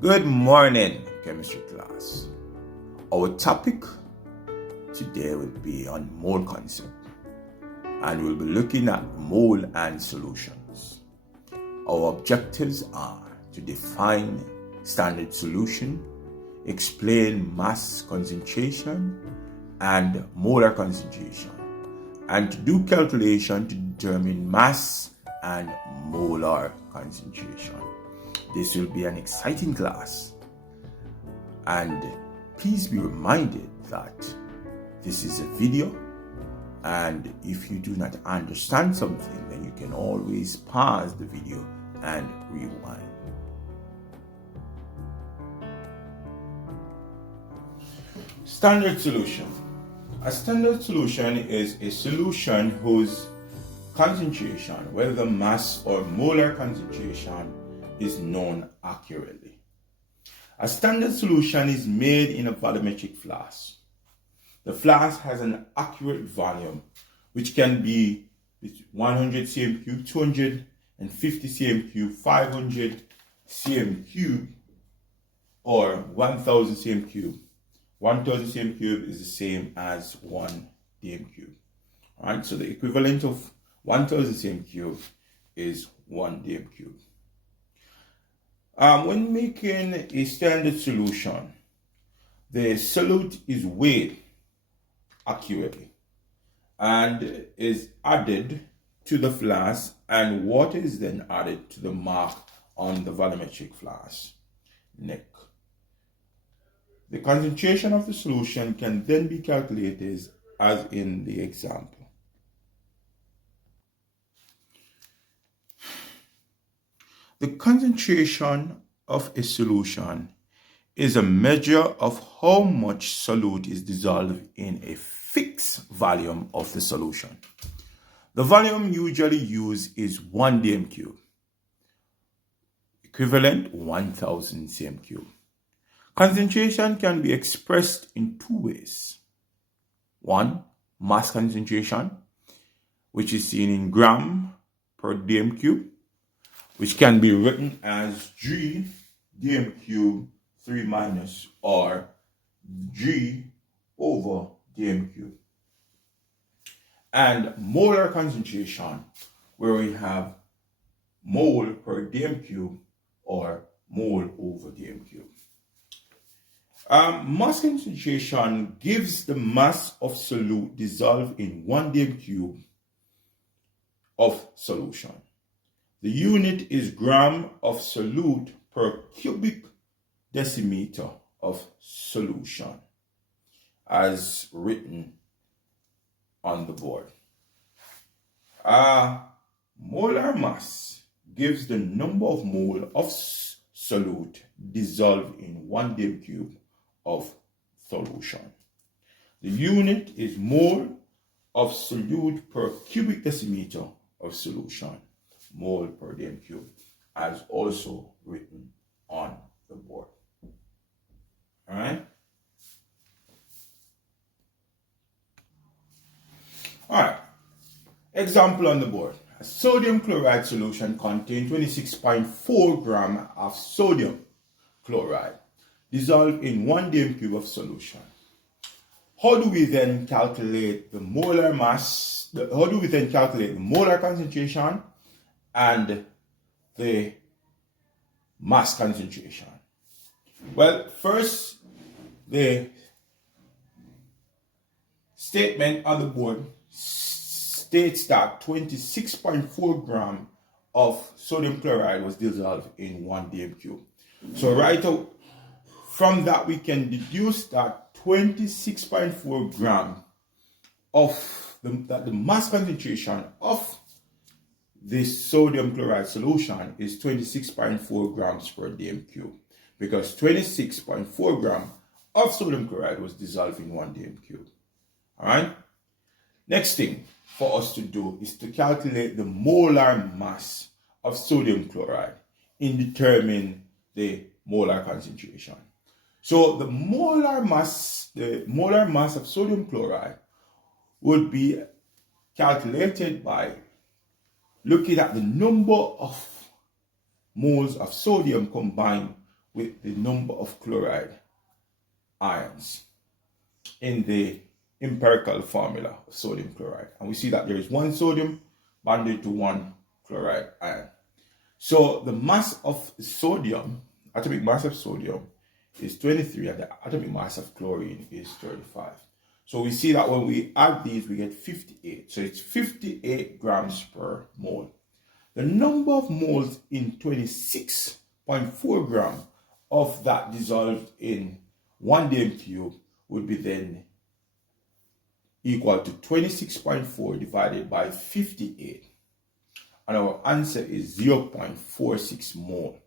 Good morning, chemistry class. Our topic today will be on mole concept, and we'll be looking at mole and solutions. Our objectives are to define standard solution, explain mass concentration and molar concentration, and to do calculation to determine mass and molar concentration. This will be an exciting class, and please be reminded that this is a video, and if you do not understand something, then you can always pause the video and rewind. Standard solution. A standard solution is a solution whose concentration, whether mass or molar concentration, is known accurately. A standard solution is made in a volumetric flask. The flask has an accurate volume, which can be 100 cm3, 250 cm3, 500 cm3, or 1000 cm3. 1000 cm3 is the same as 1 dm3. Alright, so the equivalent of 1000 cm3 is 1 dm3. When making a standard solution, the solute is weighed accurately and is added to the flask, and water is then added to the mark on the volumetric flask neck. The concentration of the solution can then be calculated as in the example. The concentration of a solution is a measure of how much solute is dissolved in a fixed volume of the solution. The volume usually used is 1 dm3, equivalent 1000 cm3. Concentration can be expressed in two ways. One, mass concentration, which is seen in gram per dm3, which can be written as G dm3 3 minus, or G over dm3. And molar concentration, where we have mole per dm3 or mole over dm3. Mass concentration gives the mass of solute dissolved in 1 dm3 of solution. The unit is gram of solute per cubic decimeter of solution, as written on the board. Molar mass gives the number of mole of solute dissolved in 1 dm3 of solution. The unit is mole of solute per cubic decimeter of solution, mole per dm3, as also written on the board. All right. All right. Example on the board. A sodium chloride solution contains 26.4 grams of sodium chloride dissolved in 1 dm3 of solution. How do we then calculate the molar mass? How do we then calculate the molar concentration and the mass concentration? Well, first, the statement on the board states that 26.4 grams of sodium chloride was dissolved in 1 dm3. So right out from that, we can deduce that 26.4 grams of the mass concentration of this sodium chloride solution is 26.4 grams per dm3, because 26.4 grams of sodium chloride was dissolved in 1 dm3. All right. Next thing for us to do is to calculate the molar mass of sodium chloride in determining the molar concentration. So the molar mass of sodium chloride would be calculated by looking at the number of moles of sodium combined with the number of chloride ions in the empirical formula of sodium chloride. And we see that there is one sodium bonded to one chloride ion. So the mass of sodium, atomic mass of sodium, is 23, and the atomic mass of chlorine is 35. So we see that when we add these, we get 58. So it's 58 grams per mole. The number of moles in 26.4 grams of that dissolved in 1 dm cube would be then equal to 26.4 divided by 58. And our answer is 0.46 mole.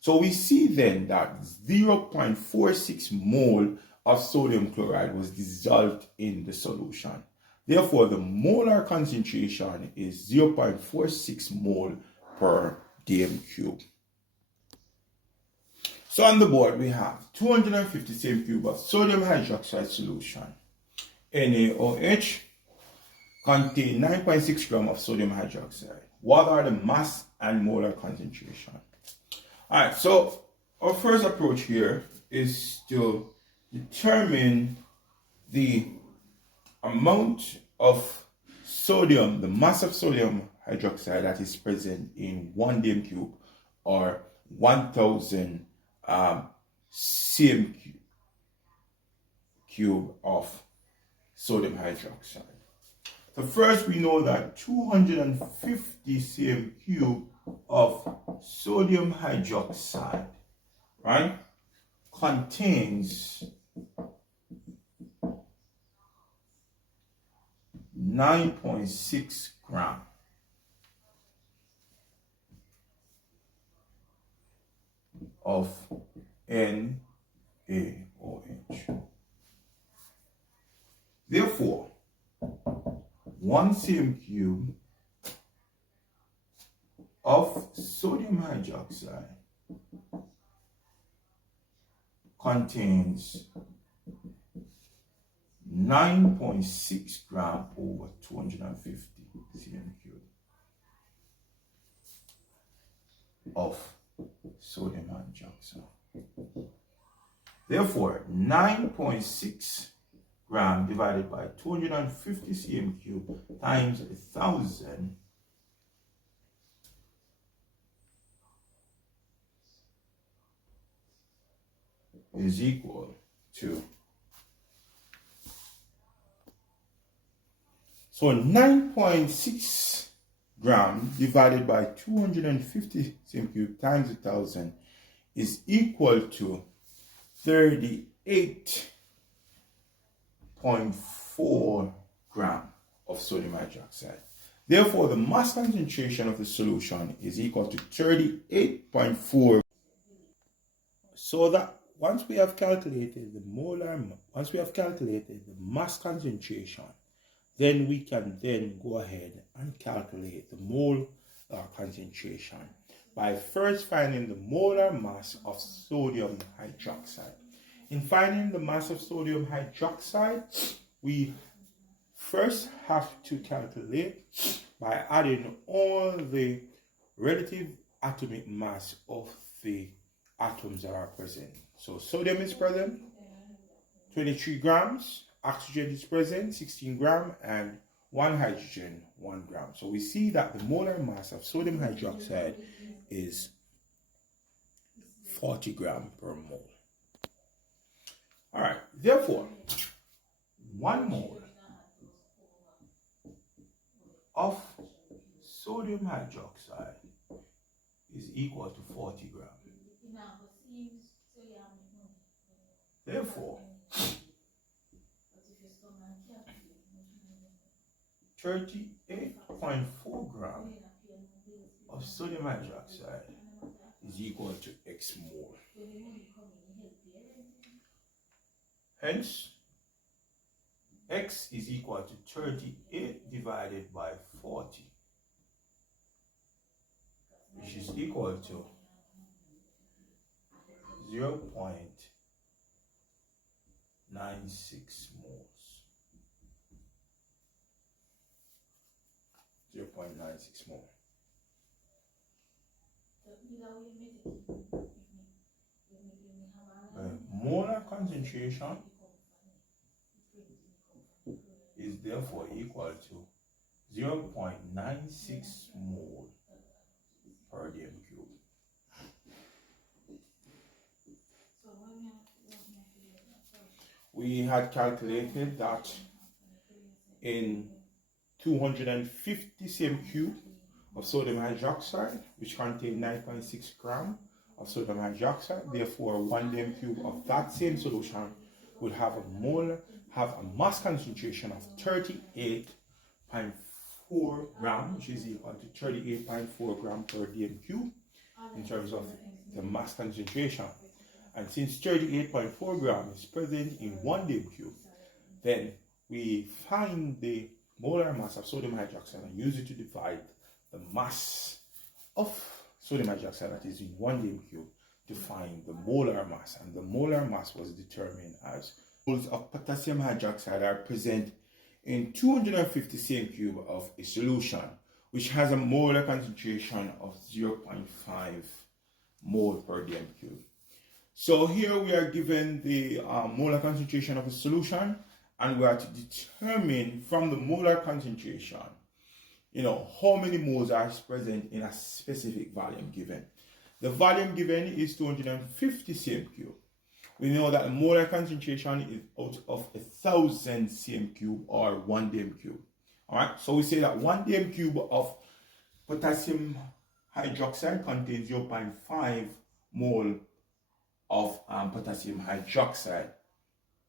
So we see then that 0.46 mole of sodium chloride was dissolved in the solution. Therefore, the molar concentration is 0.46 mole per dm cube. So on the board, we have 250 cm cube of sodium hydroxide solution. NaOH contain 9.6 grams of sodium hydroxide. What are the mass and molar concentration? Alright, so our first approach here is to determine the amount of sodium, the mass of sodium hydroxide that is present in 1 dm cube or 1000 cm cube of sodium hydroxide. So first we know that 250 cm cube of sodium hydroxide, right, contains 9.6 grams of NaOH. Therefore, 1 cm cube of sodium hydroxide contains 9.6 grams over 250 cm cube of sodium hydroxide. Therefore, 9.6 grams divided by 250 cm cube times 1000 is equal to, so 9.6 grams divided by 250 cm cube times 1000 is equal to 38.4 grams of sodium hydroxide. Therefore, the mass concentration of the solution is equal to 38.4. So that once we have calculated the mass concentration, then we can then go ahead and calculate the molar concentration by first finding the molar mass of sodium hydroxide. In finding the mass of sodium hydroxide, we first have to calculate by adding all the relative atomic mass of the atoms that are present. So sodium is present, 23 grams, oxygen is present, 16 grams, and 1 hydrogen, 1 gram. So we see that the molar mass of sodium hydroxide is 40 grams per mole. All right, therefore, 1 mole of sodium hydroxide is equal to 40 grams. Therefore, 38.4 grams of sodium hydroxide is equal to X mole. Hence, X is equal to 38 divided by 40, which is equal to 0.96 moles. 0.96 mole. concentration is therefore equal to 0.96 mole per dm cube. We had calculated that in 250 cm cube of sodium hydroxide, which contained 9.6 grams of sodium hydroxide, therefore 1 dm cube of that same solution would have a mass concentration of 38.4 grams, which is equal to 38.4 grams per dm cube in terms of the mass concentration. And since 38.4 grams is present in 1 dm cube, then we find the molar mass of sodium hydroxide and use it to divide the mass of sodium hydroxide that is in 1 dm cube to find the molar mass. And the molar mass was determined as moles of potassium hydroxide are present in 250 cm cube of a solution, which has a molar concentration of 0.5 mole per dm cube. So here we are given the molar concentration of a solution, and we are to determine from the molar concentration, how many moles are present in a specific volume given. The volume given is 250 cm cube. We know that the molar concentration is out of 1,000 cm cube or 1 dm cube. Alright, so we say that 1 dm cube of potassium hydroxide contains 0.5 mole of potassium hydroxide.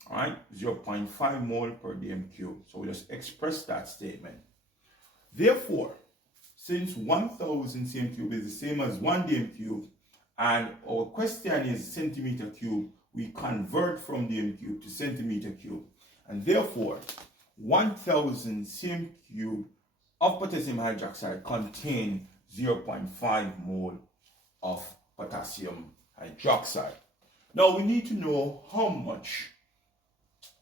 Alright, 0.5 mole per dm cube. So we just express that statement. Therefore, since 1,000 cm cube is the same as 1 dm cube, and our question is centimeter cube, we convert from dm cube to centimeter cube. And therefore, 1,000 cm cube of potassium hydroxide contain 0.5 mole of potassium hydroxide. Now we need to know how much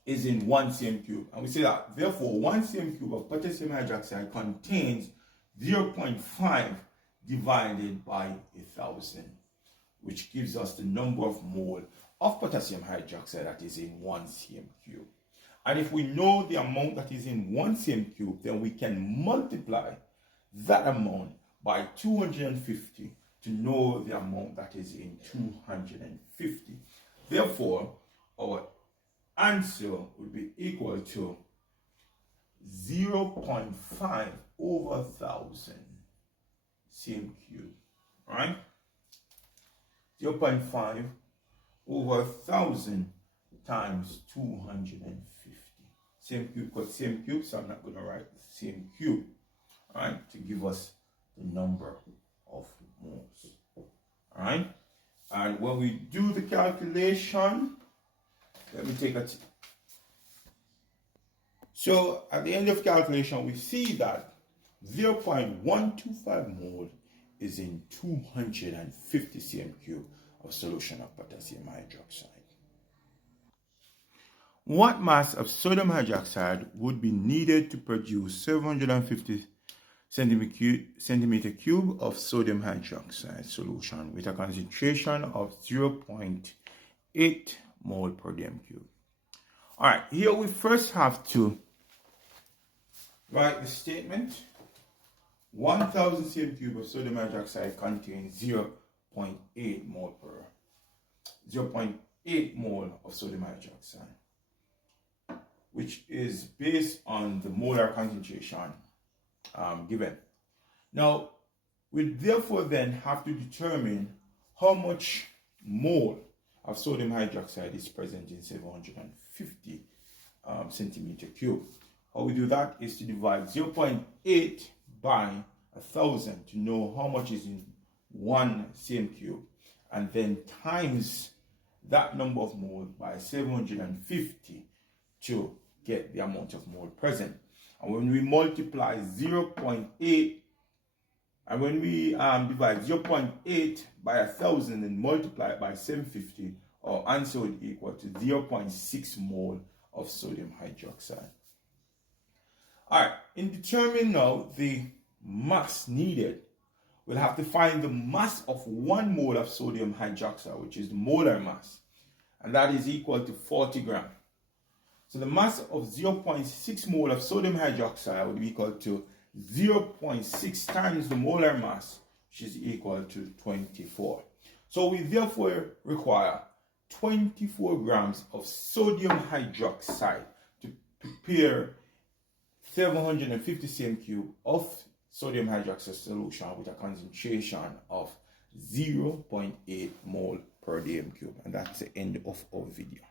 is in 1 cm cube. And we say that, therefore, 1 cm cube of potassium hydroxide contains 0.5 divided by 1,000, which gives us the number of mole of potassium hydroxide that is in 1 cm cube. And if we know the amount that is in 1 cm cube, then we can multiply that amount by 250 to know the amount that is in 250. Therefore, our answer would be equal to 0.5 over 1,000 cm cube. Right? 0.5 over 1,000 times 250. Same cube got same cube, so I'm not going to write the same cube. Alright, to give us the number of moles. Alright, and when we do the calculation, let me take a so at the end of calculation, we see that 0.125 mole is in 250 cm cube of solution of potassium hydroxide. What mass of sodium hydroxide would be needed to produce 750 centimeter cube of sodium hydroxide solution with a concentration of 0.8 mole per dm cube? All right, here we first have to write the statement. 1,000 cm cube of sodium hydroxide contains 0.8 mole of sodium hydroxide, which is based on the molar concentration given. Now, we therefore then have to determine how much mole of sodium hydroxide is present in 750 centimeter cube. How we do that is to divide 0.8 by 1,000 to know how much is in 1 cm cube, and then times that number of mole by 750 to get the amount of mole present. And when we multiply 0.8, and when we divide 0.8 by 1,000 and multiply it by 750, our answer would equal to 0.6 mole of sodium hydroxide. Alright, in determining now the mass needed, we'll have to find the mass of 1 mole of sodium hydroxide, which is the molar mass. and that is equal to 40 grams. So the mass of 0.6 mole of sodium hydroxide would be equal to 0.6 times the molar mass, which is equal to 24. So we therefore require 24 grams of sodium hydroxide to prepare 750 cm³ of sodium hydroxide solution with a concentration of 0.8 mole per dm³. And that's the end of our video.